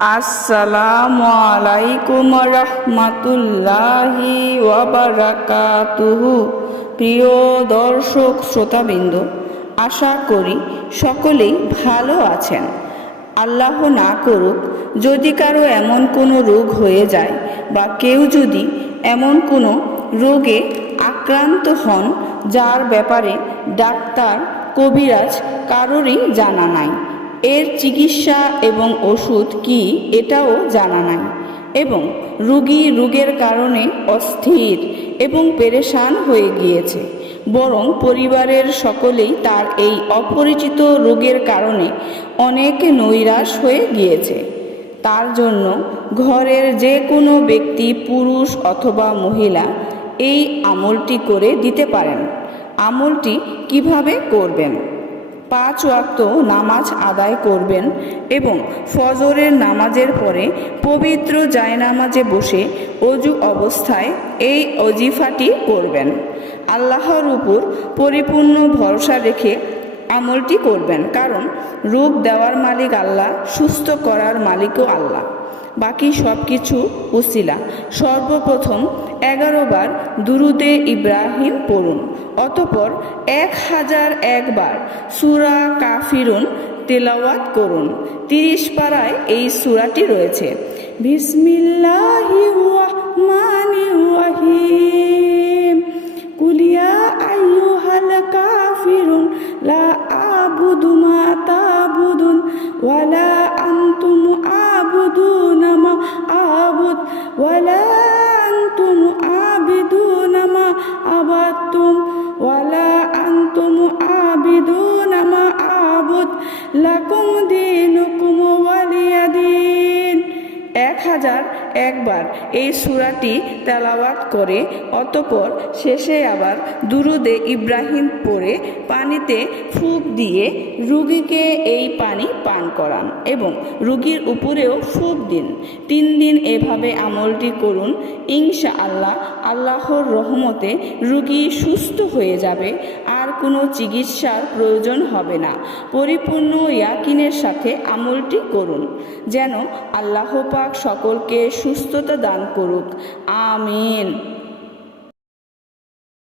আসসালামু আলাইকুম রহমাতুল্লাহি ওয়া বারাকাতুহু। প্রিয় দর্শক শ্রোতাবৃন্দ, আশা করি সকলেই ভালো আছেন। আল্লাহ না করুক যদি কারো এমন কোনো রোগ হয়ে যায় বা কেউ যদি এমন কোনো রোগে আক্রান্ত হন যার ব্যাপারে ডাক্তার কবিরাজ কারোরই জানা নাই, এর চিকিৎসা এবং ওষুধ কি এটাও জানা নাই, এবং রোগী রোগের কারণে অস্থির এবং পেরেশান হয়ে গিয়েছে, বরং পরিবারের সকলেই তার এই অপরিচিত রোগের কারণে অনেক নৈরাশ হয়ে গিয়েছে। তার জন্য ঘরের যে কোনো ব্যক্তি, পুরুষ অথবা মহিলা, এই আমলটি করে দিতে পারেন। আমলটি কিভাবে করবেন? 5 ওয়াক্ত নামাজ আদায় করবেন এবং ফজরের নামাজের পরে পবিত্র জায়নামাজে বসে অজু অবস্থায় এই ওজিফাটি করবেন। আল্লাহর উপর পরিপূর্ণ ভরসা রেখে আমলটি করবেন, কারণ রোগ দেওয়ার মালিক আল্লাহ, সুস্থ করার মালিকও আল্লাহ। বাকি সব কিছু উসিলা। সর্বপ্রথম 11 বার দুরুদে ইব্রাহিম পড়ুন, অতঃপর 1001 বার সূরা কাফিরুন তেলাওয়াত করুন। 30 পারায় এই সূরাটি রয়েছে। বিসমিল্লাহির রহমানির রহিম, কুল ইয়া আইয়ুহাল কাফিরুন লা আ'বুদু মা তা'বুদুন ওয়ালা আনতুম আ'বুদুনা মা আ'বুদ ওয়ালা আনতুম আ'বিদুনা মা আ'বাদতুম ওয়ালা আনতুম আ'বিদুনা মা আ'বুদ লাকুম দীনুকুম ওয়ালিয়া দীন। 1001 বার এই সূরাটি তেলাওয়াত করে অতঃপর শেষে আবার দুরুদে ইব্রাহিম পড়ে পানিতে ফুঁক দিয়ে রোগীকে এই পানি পান করান এবং রোগীর উপরেও ফুঁক দিন। 3 দিন এভাবে আমলটি করুন। ইনশাআল্লাহ আল্লাহর রহমতে রোগী সুস্থ হয়ে যাবে, আর কোনো চিকিৎসার প্রয়োজন হবে না। পরিপূর্ণ ইয়াকিনের সাথে আমলটি করুন, যেন আল্লাহ পাক সকলকে সুস্থতা দান করুক। আমিন।